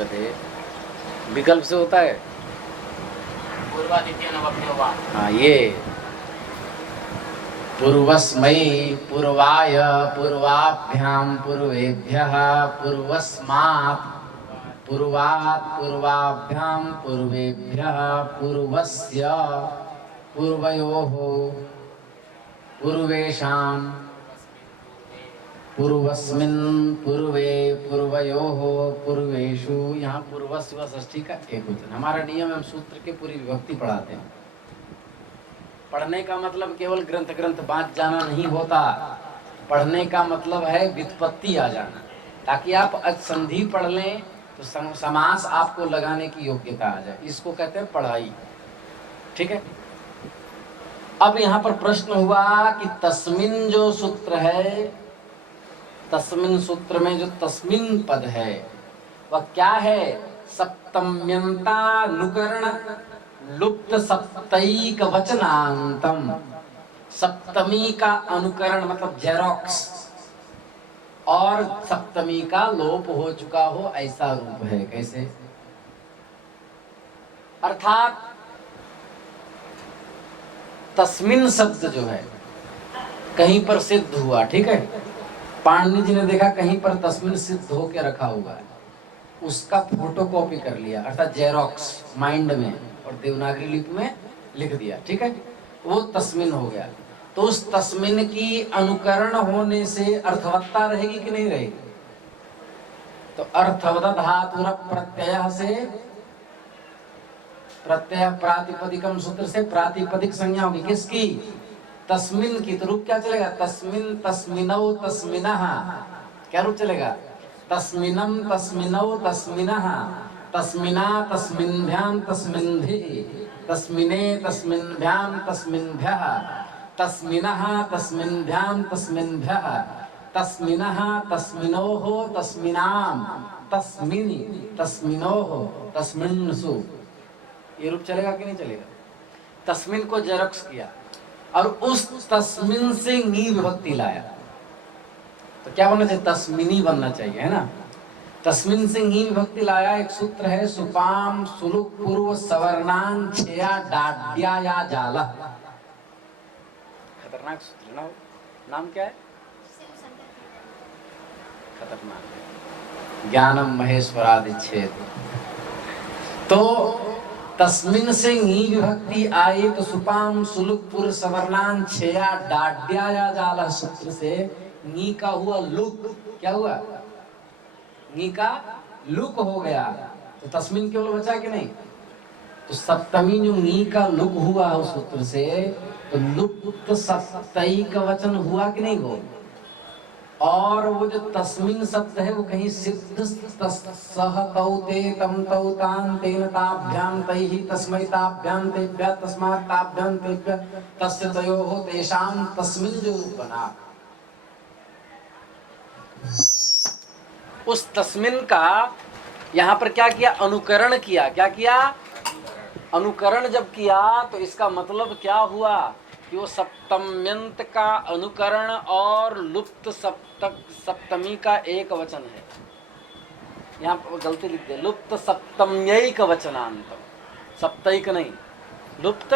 विपदे विकल्प से होता है। पूर्वादित्य नवभ्यो वा। हाँ, ये पूर्वस्मै पूर्वाय पूर्वाभ्याम पूर्वेभ्यः पूर्वस्मात् पूर्वात् पूर्वाभ्याम पूर्वेभ्यः पूर्वस्य पूर्वयोः पूर्वेषां पूर्वस्मिन् पूर्वे पूर्वयोः पूर्वेषु। यहाँ पूर्वस्य व षष्ठी का एक वचन। हमारा नियम हम सूत्र के पूरी विभक्ति पढ़ाते हैं। पढ़ने का मतलब केवल ग्रंथ ग्रंथ बाँच जाना नहीं होता। पढ़ने का मतलब है व्युत्पत्ति आ जाना, ताकि आप संधि पढ़ लें तो समास आपको लगाने की योग्यता आ जाए। इसको कहते हैं पढ़ाई। ठीक है। अब यहाँ पर प्रश्न हुआ कि तस्मिन जो सूत्र है, तस्मिन सूत्र में जो तस्मिन पद है वह क्या है? सप्तम्यंतानुकरण लुप्त सप्तैक वचनांतम। सप्तमी का अनुकरण मतलब जेरोक्स, और सप्तमी का लोप हो चुका हो ऐसा रूप है। कैसे? अर्थात तस्मिन शब्द जो है कहीं पर सिद्ध हुआ। ठीक है। पाणिनि जी ने देखा कहीं पर तस्मिन सिद्ध होके रखा हुआ है, उसका फोटो कॉपी कर लिया, अर्थात जेरोक्स माइंड में, और देवनागरी लिपि में लिख दिया। ठीक है। वो तस्मिन हो गया। तो उस तस्मिन की अनुकरण होने से अर्थवत्ता रहेगी कि नहीं रहेगी? तो अर्थवत धातु प्रत्यय से, प्रत्यय प्रातिपदिकम सूत्र से प्रातिपदिक संज्ञा होगी किसकी? तस्मिन की। तो रूप क्या चलेगा? तस्मिन तस्मिनौ तस्मिनः। क्या रूप चलेगा? तस्मिनम तस्मिनौ तस्मिनः, तस्मिना तस्मिन्भ्याम तस्मिन्भिः, तस्मिने तस्मिन्भ्याम तस्मिन्भ्यः, तस्मिनः तस्मिन्भ्याम तस्मिन्भ्यः, तस्मिनः तस्मिनोः तस्मिनाम, तस्मिनि तस्मिनोः तस्मिन्सु। ये रूप चलेगा कि नहीं चलेगा? तस्मिन को जेरोक्स किया और उस तस्मिन से नी विभक्ति लाया, तो क्या बनना चाहिए? तस्मिनी बनना चाहिए, है ना। तस्मिन से नी विभक्ति लाया। एक सूत्र है सुपाम सुलुक पूर्व सवर्णान छेया डाड्या या जाला। खतरनाक सूत्र ना। नाम क्या है? खतरनाक। ज्ञानम महेश्वरादिच्छेद। तो तस्मिन से नी विभक्ति आए तो सुपाम सुलुकपुर सवर्णान छेया डाड्या या जाला सूत्र से नी का हुआ लुक। क्या हुआ? नी का लुक हो गया। तो तस्मिन केवल बचा कि नहीं? तो सप्तमी जो नी का लुक हुआ उस सूत्र से, तो लुप्त सप्तैक वचन हुआ कि नहीं हो? और वो जो तस्मिन शब्द है वो कहीं सिद्ध सह तौ ते तम तौ तान तेन ताभ्याम तैहि तस्मै ताभ्याम तेभ्यः तस्मात् ताभ्याम तेभ्यः तस्य तयोः तेषां तस्मिन जो बना, उस तस्मिन का यहाँ पर क्या किया? अनुकरण किया। क्या किया? अनुकरण जब किया तो इसका मतलब क्या हुआ कि वो सप्तम्यंत का अनुकरण और लुप्त सप्तमी का एक वचन है। यहाँ पर गलती लिख दे, लुप्त सप्तम्यैक वचनांतम, सप्तैक नहीं, लुप्त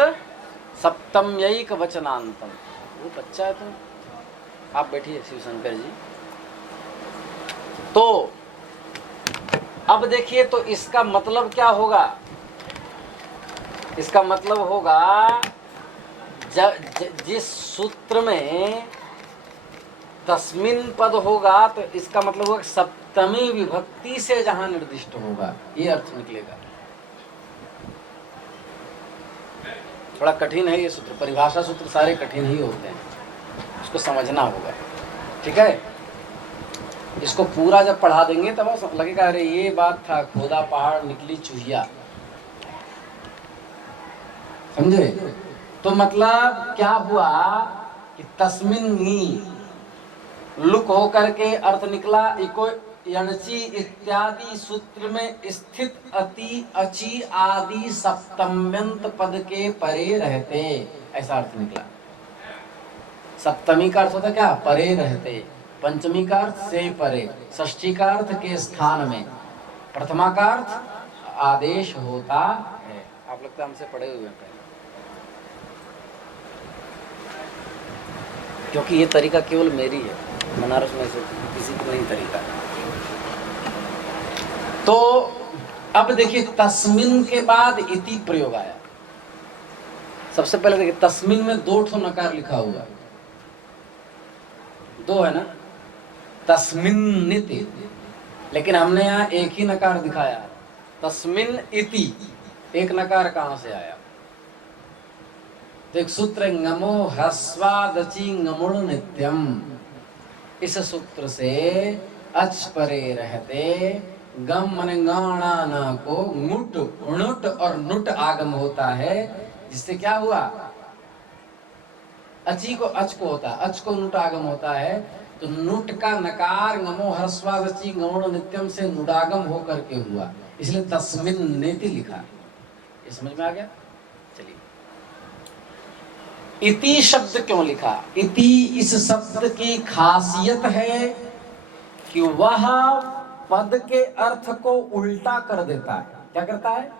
सप्तम्यैक वचनांतम। वो बच्चा है तुम, आप बैठिए शिवशंकर जी। तो अब देखिए, तो इसका मतलब क्या होगा? इसका मतलब होगा जिस सूत्र में तस्मिन पद होगा तो इसका मतलब होगा सप्तमी विभक्ति से जहां निर्दिष्ट होगा, ये अर्थ निकलेगा। थोड़ा कठिन है ये सूत्र, परिभाषा सूत्र सारे कठिन ही होते हैं, उसको समझना होगा। ठीक है। इसको पूरा जब पढ़ा देंगे तब लगेगा अरे ये बात था, खोदा पहाड़ निकली चूहिया। समझे? तो मतलब क्या हुआ कि तस्मिन नी लुक हो करके अर्थ निकला इको यणची इत्यादि सूत्र में स्थित अति अची आदि सप्तम्यंत पद के परे रहते, ऐसा अर्थ निकला। सप्तमी का अर्थ होता क्या? परे रहते। पंचमी का अर्थ से परे, षष्ठी का अर्थ के स्थान में, प्रथमा का अर्थ आदेश होता है। आप लगता है हमसे पढ़े हुए हैं पहले, क्योंकि ये तरीका केवल मेरी है, बनारस में से किसी को नहीं तरीका। तो अब देखिए तस्मिन के बाद इति प्रयोग आया। सबसे पहले देखिए तस्मिन में 2 ठो नकार लिखा हुआ है, 2 है ना, तस्मिन निति, लेकिन हमने यहाँ एक ही नकार दिखाया, तस्मिन इति। एक नकार कहां से आया? तो एक सूत्र ngमो ह्रस्वादचि ngमुण नित्यम, इस सूत्र से अच परे रहते गम मन गाणा न को मुट णुट और नुट आगम होता है, जिससे क्या हुआ? अची को अच को होता है, अच को नुट आगम होता है। तो नुट का नकार ngमो ह्रस्वादचि ngमुण नित्यम से नुडागम होकर के हुआ, इसलिए तस्मिन नेति लिखा। ये समझ में आ गया? चलिए, इति शब्द क्यों लिखा? इति इस शब्द की खासियत है कि वह पद के अर्थ को उल्टा कर देता है। क्या करता है?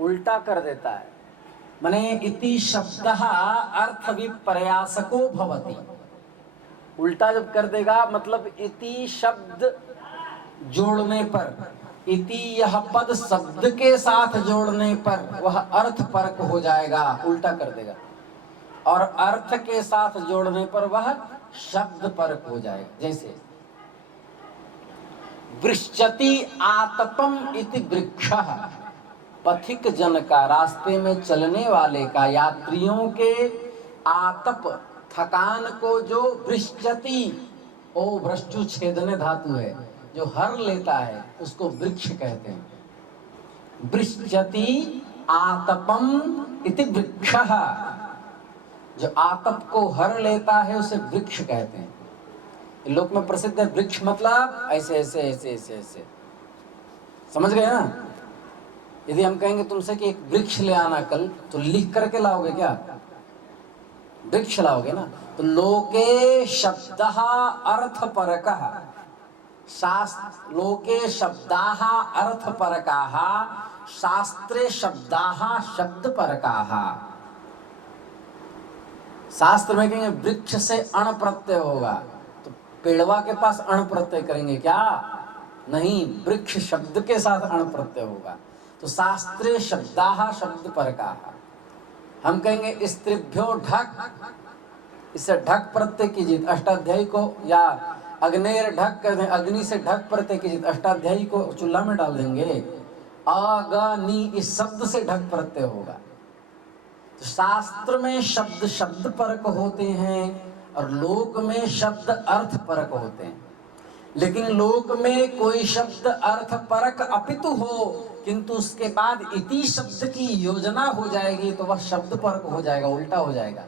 उल्टा कर देता है। माने इति शब्दः अर्थ विपर्यासको भवति। उल्टा जब कर देगा मतलब इति शब्द जोड़ने पर, इति यह पद शब्द के साथ जोड़ने पर वह अर्थ परक हो जाएगा, उल्टा कर देगा। और अर्थ के साथ जोड़ने पर वह शब्द परक हो जाएगा। जैसे वृश्चति आतपम इति वृक्षः, पथिक जन का, रास्ते में चलने वाले का, यात्रियों के आतप थकान को जो वृश्चति, ओ वृश्चु छेदने धातु है, जो हर लेता है उसको वृक्ष कहते हैं। वृश्चति आतपम इति वृक्षः, जो आतप को हर लेता है उसे वृक्ष कहते हैं। लोक में प्रसिद्ध है वृक्ष मतलब ऐसे ऐसे ऐसे ऐसे ऐसे, समझ गए ना? यदि हम कहेंगे तुमसे कि एक वृक्ष ले आना कल, तो लिख करके लाओगे क्या? वृक्ष लाओगे ना। तो लोके शब्दः अर्थपरकः, शास्त्र लोके शब्दाः अर्थपरकाः, शास्त्रे शब्दाः शब्दपरकाः। शास्त्र में कहेंगे वृक्ष से अण प्रत्यय होगा, तो पेड़वा के पास अण प्रत्यय करेंगे क्या? नहीं, वृक्ष शब्द के साथ अण प्रत्यय होगा। तो शास्त्रे शब्दाः शब्दपरकाः। हम कहेंगे स्त्रीभ्यो ढक, इससे ढक प्रत्यय कीजिए, अष्टाध्यायी को, या अग्नेर ढक कर दें, अग्नि से ढक प्रत्यय कीजिए, अष्टाध्यायी को चूल्हा में डाल देंगे। अगनि इस शब्द से ढक प्रत्यय होगा। तो शास्त्र में शब्द शब्द परक होते हैं और लोक में शब्द अर्थ परक होते हैं। लेकिन लोक में कोई शब्द अर्थ परक अपितु हो, किंतु उसके बाद इति शब्द की योजना हो जाएगी तो वह शब्द परक हो जाएगा, उल्टा हो जाएगा।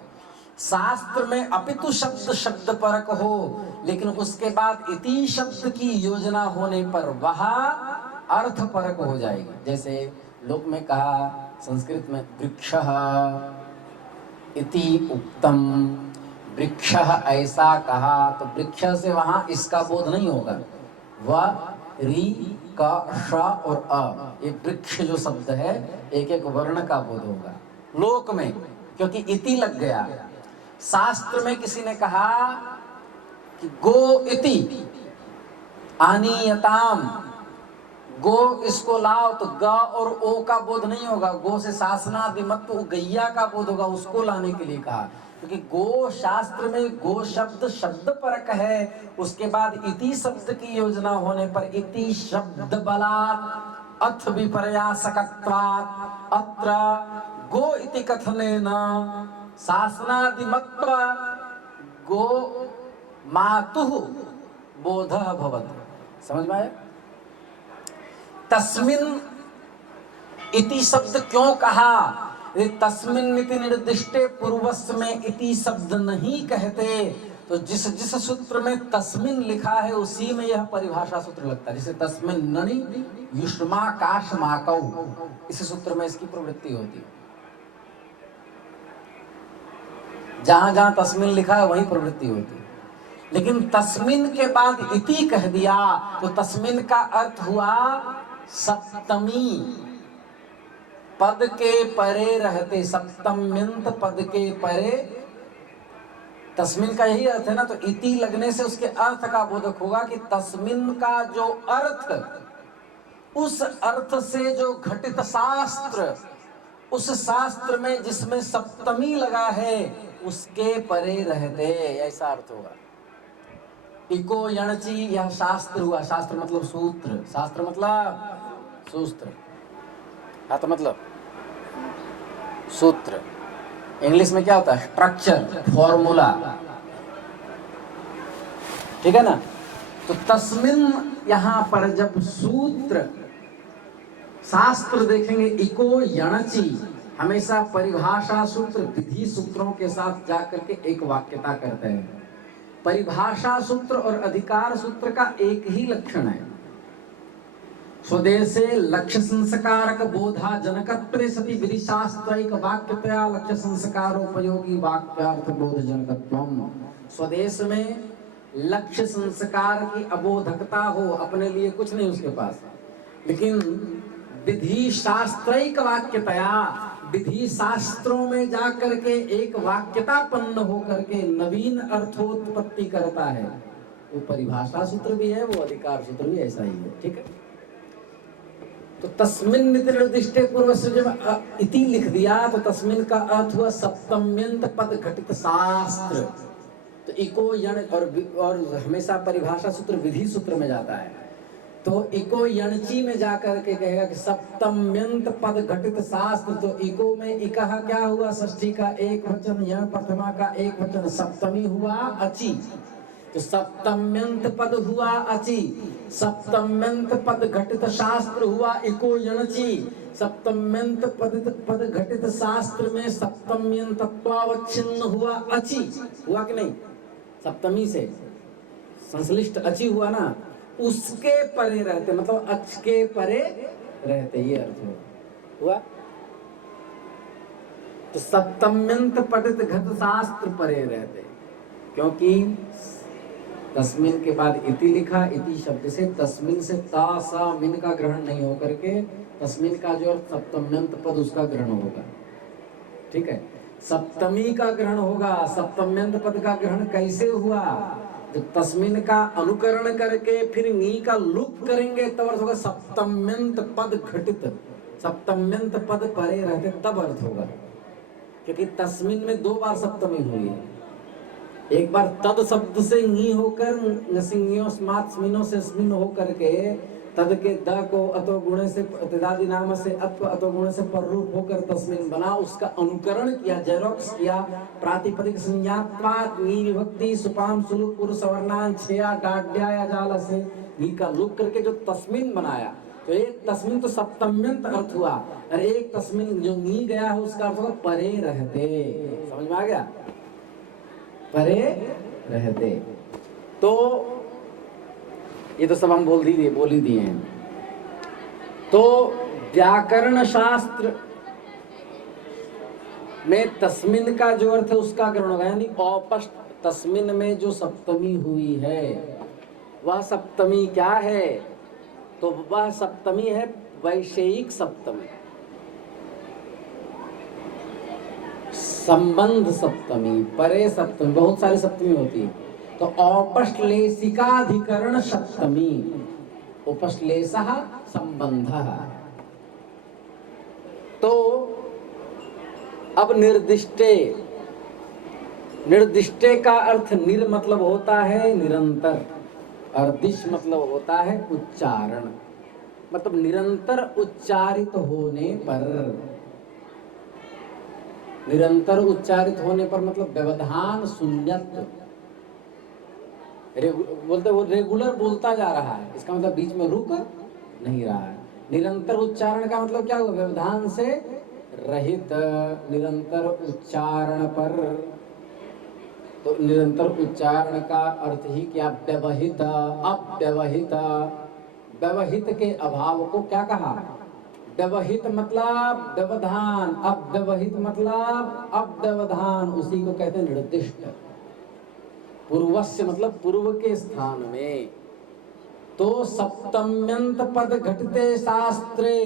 शास्त्र में अपितु शब्द शब्द परक हो, लेकिन उसके बाद इति शब्द की योजना होने पर वह अर्थ परक हो जाएगी। जैसे लोक में कहा, संस्कृत में वृक्षः इति उक्तम, वृक्षः ऐसा कहा, तो वृक्ष से वहां इसका बोध नहीं होगा, वह री का श और अ, ये वृक्ष जो शब्द है एक एक वर्ण का बोध होगा लोक में, क्योंकि इति लग गया। शास्त्र में किसी ने कहा कि गो इति आनीयताम, गो इसको लाओ, तो ग और ओ का बोध नहीं होगा, गो से शासनादिमत्व गैया का बोध होगा, उसको लाने के लिए कहा। क्योंकि गो शास्त्र में गो शब्द शब्द परक है, उसके बाद इति शब्द की योजना होने पर इति शब्द बलात् अथ विपर्यासकत्वात् अत्र गो इति कथनेन शासनादिमत्व गो मातुः बोधः भवति। समझ में आया? तस्मिन् इति शब्द क्यों कहा? तस्मिन् इति निर्दिष्टे पूर्वस्य में इति शब्द नहीं कहते, तो जिस जिस सूत्र में तस्मिन् लिखा है उसी में यह परिभाषा सूत्र लगता है। जैसे तस्मिन् ननि युष्माकाशमाकौ, इस सूत्र में इसकी प्रवृत्ति होती है। जहां जहां तस्मिन् लिखा है वहीं प्रवृत्ति होती है। लेकिन तस्मिन् के बाद इति कह दिया तो तस्मिन् का अर्थ हुआ सप्तमी पद के परे रहते, सप्तम्यंत पद के परे, तस्मिन का यही अर्थ है ना, तो इति लगने से उसके अर्थ का बोधक होगा कि तस्मिन का जो अर्थ, उस अर्थ से जो घटित शास्त्र, उस शास्त्र में जिसमें सप्तमी लगा है उसके परे रहते, ऐसा अर्थ होगा। इको यणची यह शास्त्र हुआ, शास्त्र मतलब सूत्र, शास्त्र मतलब सूत्र, तो मतलब सूत्र, इंग्लिश में क्या होता है, स्ट्रक्चर, फॉर्मूला, ठीक है ना। तो तस्मिन यहां पर जब सूत्र शास्त्र देखेंगे, इको यणची हमेशा परिभाषा सूत्र विधि सूत्रों के साथ जाकर के एक वाक्यता करते हैं। परिभाषा सूत्र और अधिकार सूत्र का एक ही लक्षण है, स्वदेशे लक्ष्य संस्कारक बोधा जनकत्वे सति विधि शास्त्रिक वाक्यतया लक्ष्य संस्कारोपयोगी वाक्यार्थ बोध जनकत्वम। स्वदेश में लक्ष्य संस्कार की अबोधकता हो, अपने लिए कुछ नहीं उसके पास, लेकिन विधि शास्त्रिक वाक्यतया, विधि शास्त्रों में जाकर के एक वाक्यता पन्न हो करके नवीन अर्थोत्पत्ति करता है। वो परिभाषा सूत्र भी है, वो अधिकार सूत्र भी ऐसा ही है, ठीक है। तो तस्मिन निर्दिष्टे पूर्व से जब इति लिख दिया तो तस्मिन का अर्थ हुआ सप्तम्यंत पद घटित शास्त्र। तो इको यण और हमेशा परिभाषा सूत्र विधि सूत्र में जाता है, तो इको यणची में जाकर के कहेगा कि सप्तम्यंत पद घटित शास्त्र। तो इको में इकहा क्या हुआ, षष्ठी का एक वचन, यण प्रथमा का एक वचन, सप्तमी हुआ अची, तो सप्तम्यंत पद हुआ अची, सप्तम्यंत पद घटित शास्त्र हुआ इको यणची। सप्तम्यंत पद घटित शास्त्र में सप्तम्यंतत्वावच्छिन्न हुआ अची, हुआ कि नहीं, सप्तमी से संश्लिष्ट अची हुआ ना, उसके परे रहते, मतलब अच के परे रहते, ये अर्थ हुआ। तो सप्तम्यंत पठित घट शास्त्र परे रहते, क्योंकि तस्मिन के बाद इति लिखा, इति शब्द से तस्मिन से ता सा मिन का ग्रहण नहीं होकर के तस्मिन का जो सप्तम्यंत पद उसका ग्रहण होगा, ठीक है। सप्तमी का ग्रहण होगा, सप्तम्यंत पद का ग्रहण कैसे हुआ, जब तस्मिन का अनुकरण करके फिर नी का लुप करेंगे तब अर्थ होगा सप्तम्यंत पद घटित, सप्तम्यंत पद परे रहते तब अर्थ होगा, क्योंकि तस्मिन में दो बार सप्तमी हुई है, एक बार तद शब्द से नी होकर नसिंगियों स्मात स्मिनो से स्मिन होकर के तद के द को अतो गुणे से तदादि नाम से अत्व अतो गुणे से पर रूप होकर तस्मिन बना, उसका अनुकरण किया, जेरोक्स किया, प्रातिपदिक संज्ञात्वात् नी विभक्ति सुपाम सुलुक पुरुष सवर्णान छया डाड्या या जाल से नी का लुक करके जो तस्मिन बनाया, तो एक तस्मिन तो सप्तम्यंत अर्थ हुआ, और एक तस्मिन जो नी गया है उसका अर्थ होगा परे रहते, समझ में आ गया, परे रहते। तो ये तो सब हम बोल ही दिए हैं। तो व्याकरण शास्त्र में तस्मिन का जो अर्थ है उसका ग्रहण होगा, यानी औपष्ट तस्मिन में जो सप्तमी हुई है वह सप्तमी क्या है, तो वह सप्तमी है वैषयिक सप्तमी, संबंध सप्तमी, परे सप्तमी, बहुत सारी सप्तमी होती है। तो औपश्लेषिकाधिकरण सप्तमी, उपश्लेषः संबंधः। तो अब निर्दिष्टे, निर्दिष्टे का अर्थ निर मतलब होता है निरंतर, और दिश मतलब होता है उच्चारण, मतलब निरंतर उच्चारित होने पर, निरंतर उच्चारित होने पर मतलब व्यवधान शून्यत्व, बोलते वो रेगुलर बोलता जा रहा है, इसका मतलब बीच में रुक नहीं रहा है। निरंतर उच्चारण का मतलब क्या हुआ, व्यवधान से रहित, निरंतर उच्चारण पर। तो निरंतर उच्चारण का अर्थ ही क्या, व्यवहित, अव्यवहित, व्यवहित के अभाव को क्या कहा, व्यवहित मतलब व्यवधान, अव्यवहित मतलब अव्यवधान, उसी को कहते हैं निर्दिष्ट। पूर्वस्य मतलब पूर्व के स्थान में, तो सप्तम्यंत पद घटिते शास्त्रे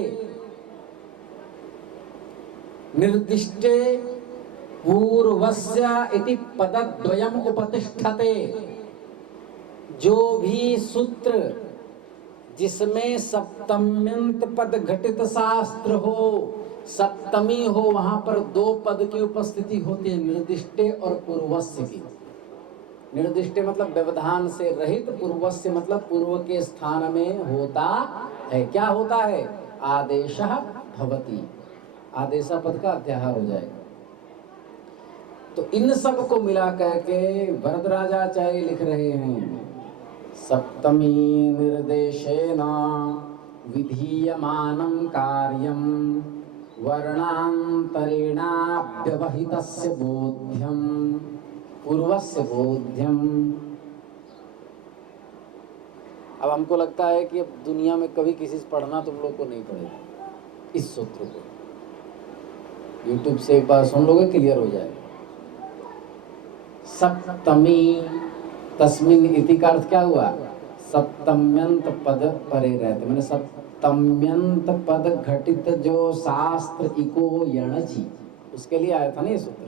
निर्दिष्टे पूर्वस्य इति पदद्वयम् उपतिष्ठते। जो भी सूत्र जिसमें सप्तम्यंत पद घटित शास्त्र हो, सप्तमी हो, वहां पर दो पद की उपस्थिति होती है, निर्दिष्टे और पूर्वस्य की। निर्दिष्टे मतलब व्यवधान से रहित, पूर्वस्य मतलब पूर्व के स्थान में होता है। क्या होता है? आदेशः भवति। आदेश पद का अध्याहार हो जाएगा। तो इन सब को मिला करके वरदराजाचार्य लिख रहे हैं, सप्तमी निर्देशेन विधीयमानं कार्यं वर्णान्तरेणाव्यवहितस्य बोध्यं पूर्वस्य बोध्यम। अब हमको लगता है कि अब दुनिया में कभी किसी से पढ़ना तुम लोग को नहीं पड़ेगा, इस सूत्र को YouTube से एक बार सुन लोगे, क्लियर हो जाएगा। सप्तमी तस्मिन इति का अर्थ क्या हुआ? सप्तम्यंत पद परे रहते, मैंने सप्तम्यंत पद घटित जो शास्त्र इको यणचि, उसके लिए आया था ना ये सूत्र।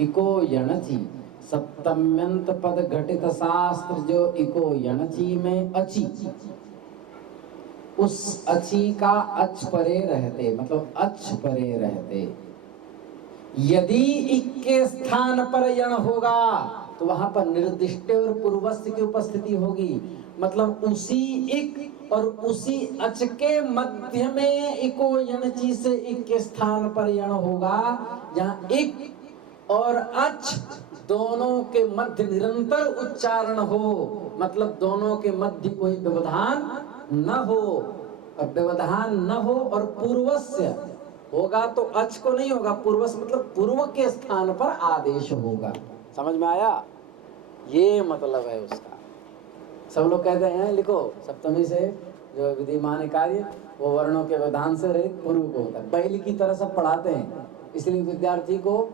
इको यणचि सप्तम्यंत पद घटित शास्त्र जो इको यणचि में अचि, उस अचि का अच परे रहते, मतलब अच परे रहते। यदि इक के स्थान पर यण होगा तो वहां पर निर्दिष्ट और पूर्वस्य की उपस्थिति होगी, मतलब उसी इक और उसी अच के मध्य में इको यणचि से इक के स्थान पर यण होगा, जहां इक और अच दोनों के मध्य निरंतर उच्चारण हो, मतलब दोनों के मध्य कोई व्यवधान न हो। और व्यवधान न हो और पूर्वस्य होगा तो अच को नहीं होगा, पूर्वस्य मतलब पूर्व के स्थान पर आदेश होगा। समझ में आया? ये मतलब है उसका। सब लोग कहते हैं लिखो सप्तमी से जो विधिमान कार्य वो वर्णों के व्यवधान से रहित पूर्व को होता है। बैल की तरह सब पढ़ाते हैं, इसलिए विद्यार्थी को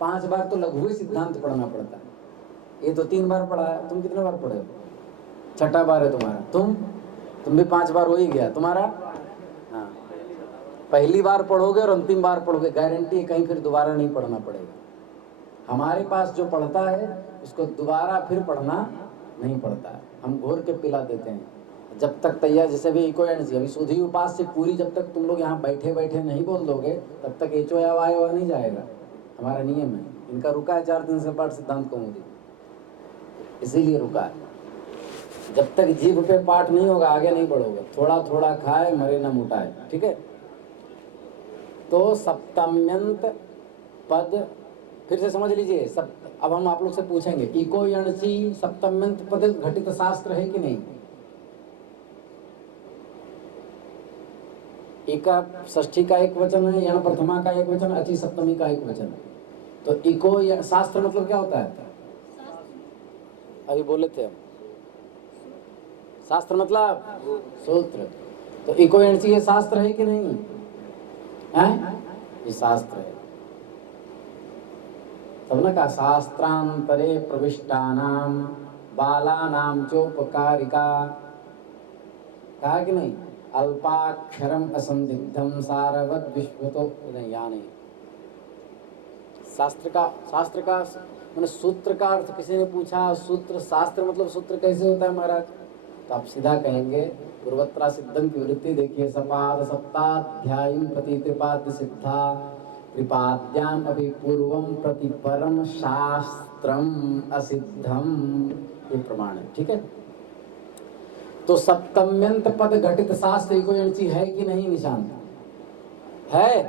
5 बार तो लघु सिद्धांत पढ़ना पड़ता है। ये तो 3 बार पढ़ा है, तुम कितने बार पढ़े हो? 6ठा बार है तुम्हारा। तुम भी 5 बार हो ही गया तुम्हारा। हाँ, पहली बार पढ़ोगे और अंतिम बार पढ़ोगे, गारंटी है कहीं फिर दोबारा नहीं पढ़ना पड़ेगा। हमारे पास जो पढ़ता है उसको दोबारा फिर पढ़ना नहीं पड़ता है, हम घोर के पिला देते हैं। जब तक तैयार, जैसे भी इको एनर्जी अभी सुधी उपास से पूरी, जब तक तुम लोग यहाँ बैठे बैठे नहीं बोल दोगे तब तक एचो या वाय नहीं जाएगा। हमारा नियम है, इनका रुका है 4 दिन से पाठ सिद्धांत कौमुदी, इसीलिए रुका है। जब तक जीभ पे पाठ नहीं होगा आगे नहीं बढ़ोगे। थोड़ा थोड़ा खाए मरे न मुटाए, ठीक है। तो सप्तम्यंत पद फिर से समझ लीजिए सब। अब हम आप लोग से पूछेंगे, इको यणचि सप्तम्यंत पद घटित शास्त्र है कि नहीं? एका षष्ठी का एक वचन है, यण प्रथमा का एक वचन, अचि सप्तमी का एक वचन है। तो इको शास्त्र मतलब क्या होता है? अभी बोले थे हम, शास्त्र मतलब सूत्र। तो इको यणचि ये शास्त्र है कि नहीं है? ये शास्त्र है। तब न कहा शास्त्रांतरे प्रविष्टानाम बालानाम चोपकारिका, कहा कि नहीं? अल्पाक्षरम असंदिग्धम सारवत विश्वतो, नहीं यहाँ नहीं। शास्त्र का मैंने सूत्र का अर्थ किसी ने पूछा, सूत्र शास्त्र मतलब सूत्र कैसे होता है महाराज? तो आप सीधा कहेंगे पूर्वत्रा सिद्धम की वृत्ति देखिए, सपाद सप्ताध्यायी प्रति त्रिपाद्य सिद्धा त्रिपाद्याम अभी पूर्वम प्रति परम शास्त्रम असिद्धम, ये प्रमाण है, ठीक है। तो सप्तम्यंत पद घटित शास्त्र इको यणचि है कि नहीं? निशान है,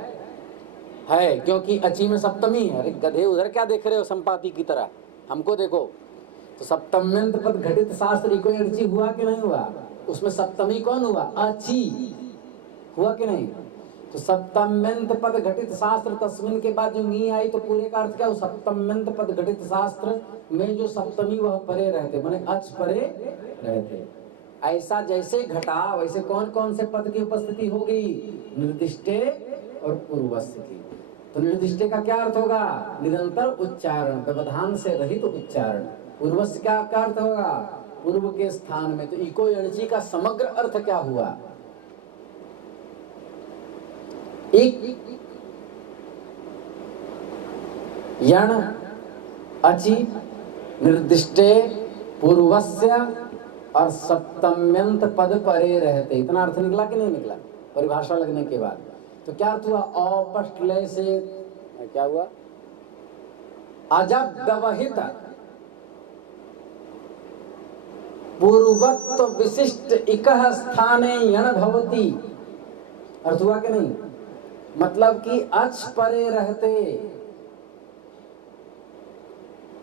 क्योंकि अची में सप्तमी है। अरे गधे, उधर क्या देख रहे हो संपाति की तरह, हमको देखो। तो सप्तम्यंत पद घटित शास्त्र इको यणचि हुआ कि नहीं हुआ? उसमें सप्तमी कौन हुआ? अची हुआ कि नहीं? तो सप्तम्यंत पद घटित शास्त्र तस्मिन के बाद जो नी आई तो पूरे का अर्थ क्या हो? सप्तम्यंत पद घटित शास्त्र में जो सप्तमी वह परे रहते, माने अच परे रहते। ऐसा जैसे घटा वैसे कौन कौन से पद की उपस्थिति होगी? निर्दिष्टे और पूर्वस्य की। तो निर्दिष्टे का क्या अर्थ होगा? निरंतर उच्चारण, व्यवधान से रहित उच्चारण। पूर्वस्य क्या अर्थ होगा? पूर्व के स्थान में, तो इको यणची का समग्र अर्थ क्या हुआ? एक यण अचि निर्दिष्टे पूर्वस्य और सप्तम्यंत पद परे रहते, इतना अर्थ निकला कि नहीं निकला परिभाषा लगने के बाद? तो क्या अर्थ हुआ? औपष्टलय से क्या हुआ? अजब व्यवहित पूर्वत्व विशिष्ट इकः स्थाने यण भवति, अर्थ हुआ कि नहीं? मतलब कि अच परे रहते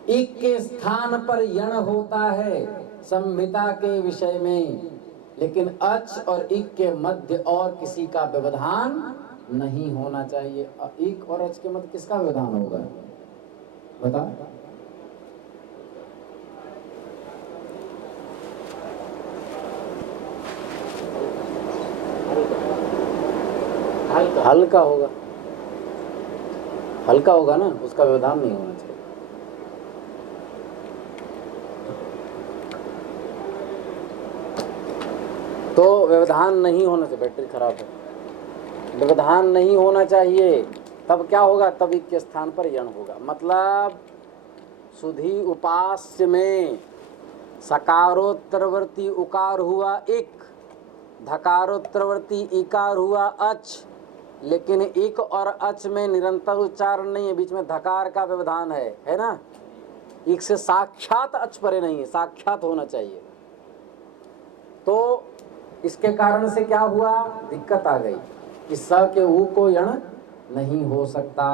इक के स्थान पर यण होता है संहिता के विषय में, लेकिन अच और इक के मध्य और किसी का व्यवधान नहीं होना चाहिए। इक और अच के मध्य किसका व्यवधान होगा बता? हल्का होगा, हल्का होगा ना, उसका व्यवधान नहीं होना चाहिए। तो व्यवधान नहीं होना चाहिए, बैटरी खराब है, व्यवधान नहीं होना चाहिए। तब क्या होगा? तब इक के स्थान पर यण होगा। मतलब सुधी उपास्य में सकारोत्तरवर्ती उकार हुआ इक, धकारोत्तरवर्ती इकार हुआ अच, लेकिन इक और अच में निरंतर उच्चारण नहीं है, बीच में धकार का व्यवधान है ना? इक से साक्षात अच परे नहीं है, साक्षात होना चाहिए। तो इसके कारण से क्या हुआ? दिक्कत आ गई कि स के ऊ को यण नहीं हो सकता।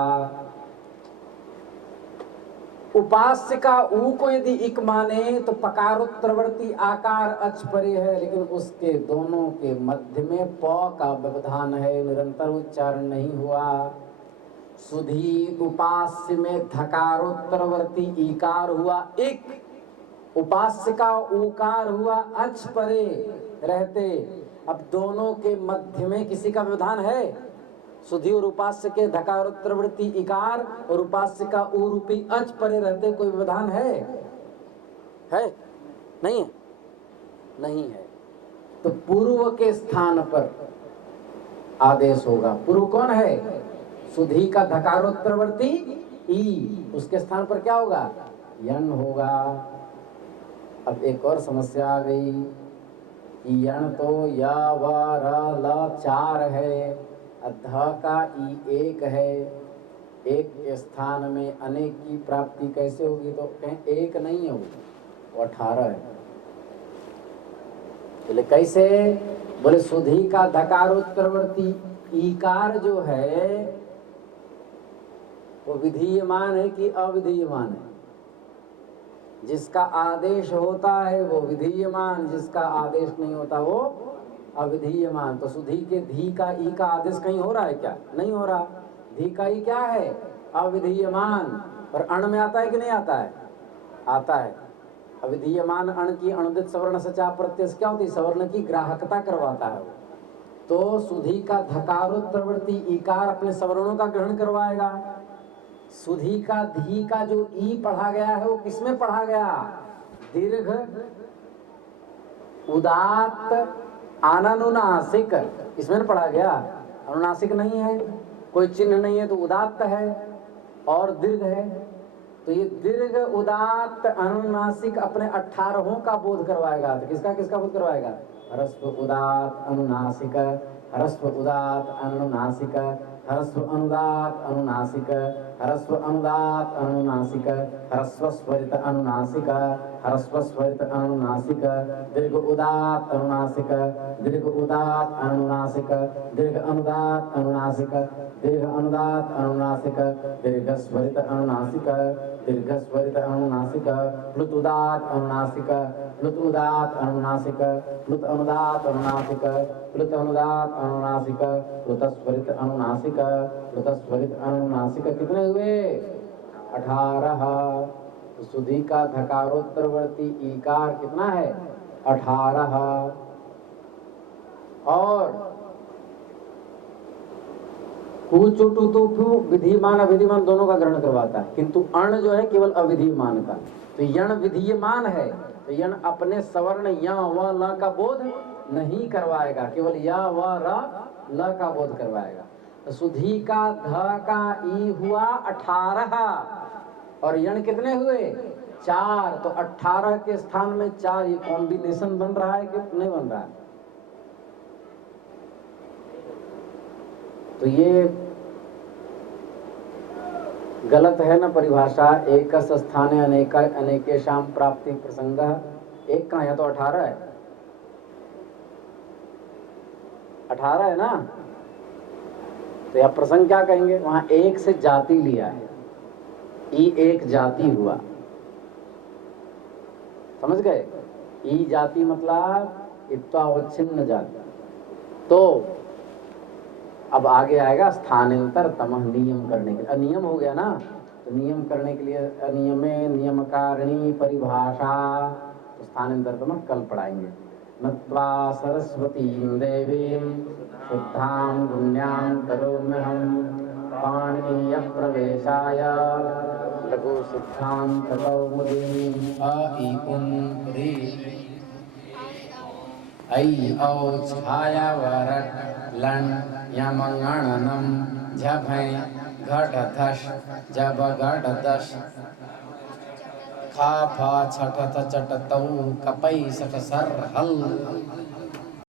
उपास्य का ऊ को यदि इक माने तो पकारोत्तरवर्ती आकार अच परे है, लेकिन उसके दोनों के मध्य में प का व्यवधान है, निरंतर उच्चारण नहीं हुआ। सुधी उपास्य में धकारोत्तरवर्ती ईकार हुआ इक, उपास्य का ऊकार हुआ अच परे रहते। अब दोनों के मध्य में किसी का व्यवधान है? सुधी और उपास्य के धकारोत्तरवर्ती इकार और उपास्य का ऊ रूपी अच परे रहते कोई व्यवधान है? नहीं है, नहीं है। तो पूर्व के स्थान पर आदेश होगा। पूर्व कौन है? सुधी का धकारोत्तरवर्ती ई, उसके स्थान पर क्या होगा? यण होगा। अब एक और समस्या आ गई कि यण तो य व र ल चार है, ध का ई एक है, एक के स्थान में अनेक की प्राप्ति कैसे होगी? तो कहें एक नहीं है, वो 18 है। बोले कैसे? बोले सुधी का धकारोत्तरवर्ती ईकार जो है वो विधीयमान है कि अविधीयमान है? जिसका आदेश होता है वो विधीयमान, जिसका आदेश नहीं होता वो अविधीयमान। तो सुधी के धी का ई का आदेश कहीं हो रहा है क्या? नहीं हो रहा। धी का ई क्या है? अविधीयमान। पर अण में आता है कि नहीं आता है? आता है। अविधीयमान अण की अणुदित सवर्ण सचा प्रत्यय क्या होती है? सवर्ण की ग्राहकता करवाता है वो। तो सुधी का धकारोत्तरवर्ती ईकार अपने सवर्णों का ग्रहण करवाएगा। सुधी का धी का जो ई पढ़ा गया है वो किसमें पढ़ा गया? दीर्घ उदात्त अनानुनासिक, इसमें पढ़ा गया। अनुनासिक नहीं है, कोई चिन्ह नहीं है, तो उदात्त है और दीर्घ है। तो ये दीर्घ उदात्त अनुनासिक अपने 18 का बोध करवाएगा। तो किसका किसका बोध करवाएगा? ह्रस्व उदात्त अनुनासिक, ह्रस्व उदात्त अनुनासिक, ह्रस्व अनुदात्त अनुनासिक, ह्रस्व अनुदात्त अनुनासिक, ह्रस्व स्वरित अनुनासिक, ह्रस्व स्वरित अनुनासिक, दीर्घ उदात्त अनुनासिक, दीर्घ उदात्त अनुनासिक, दीर्घ अनुदात्त अनुनासिक, दीर्घ अनुदात्त अनुनासिक, दीर्घ स्वरित अनुनासिक, दीर्घ स्वरित अनुनासिक, प्लुत उदात्त अनुनासिक, प्लुत उदात्त अनुनासिक, प्लुत अनुदात्त अनुनासिक, प्लुत अनुदात्त अनुनासिक, प्लुत स्वरित अनुनासिक, प्लुत स्वरित अनुनासिक। कितने हुए? 18। तो सुधी का धकारोत्तरवर्ती ईकार कितना है? 18। और विधिमान अविधिमान दोनों का ग्रहण करवाता है, किंतु अण जो है केवल अविधिमान का। तो यण विधीयमान है, तो यण अपने सवर्ण या व ल का बोध नहीं करवाएगा, केवल या व र ल का बोध करवाएगा। तो सुधी का ध का ई हुआ 18 और यण कितने हुए 4, तो 18 के स्थान में 4, ये कॉम्बिनेशन बन रहा है कि नहीं बन रहा है? तो ये गलत है ना परिभाषा। एक स्थाने अनेक अनेकेशाम प्राप्ति प्रसंग, एक कहाँ है तो 18 है, 18 है ना। तो यह प्रसंग क्या कहेंगे, वहां एक से जाति लिया है, ई एक जाति हुआ, समझ गए। ई जाति मतलब इत्वावच्छिन्न जाति। तो अब आगे आएगा स्थानांतर तमह, नियम करने के लिए। अनियम हो गया ना, तो नियम करने के लिए अनियमे नियमकारिणी परिभाषा, तो स्थानांतर तमह कल पढ़ाएंगे। नत्वा सरस्वतीं देवीं शुद्धां पुण्यां करोम्यहं पाणिनीय प्रवेशाय लघु सिद्धांत कौमुदीं अ-इ-उन्-रि ऐ औ छाया वरट लं यमगणनं झभै घटथश जब घटदश खा फा छठथ चटतौ कपै सठ सर हल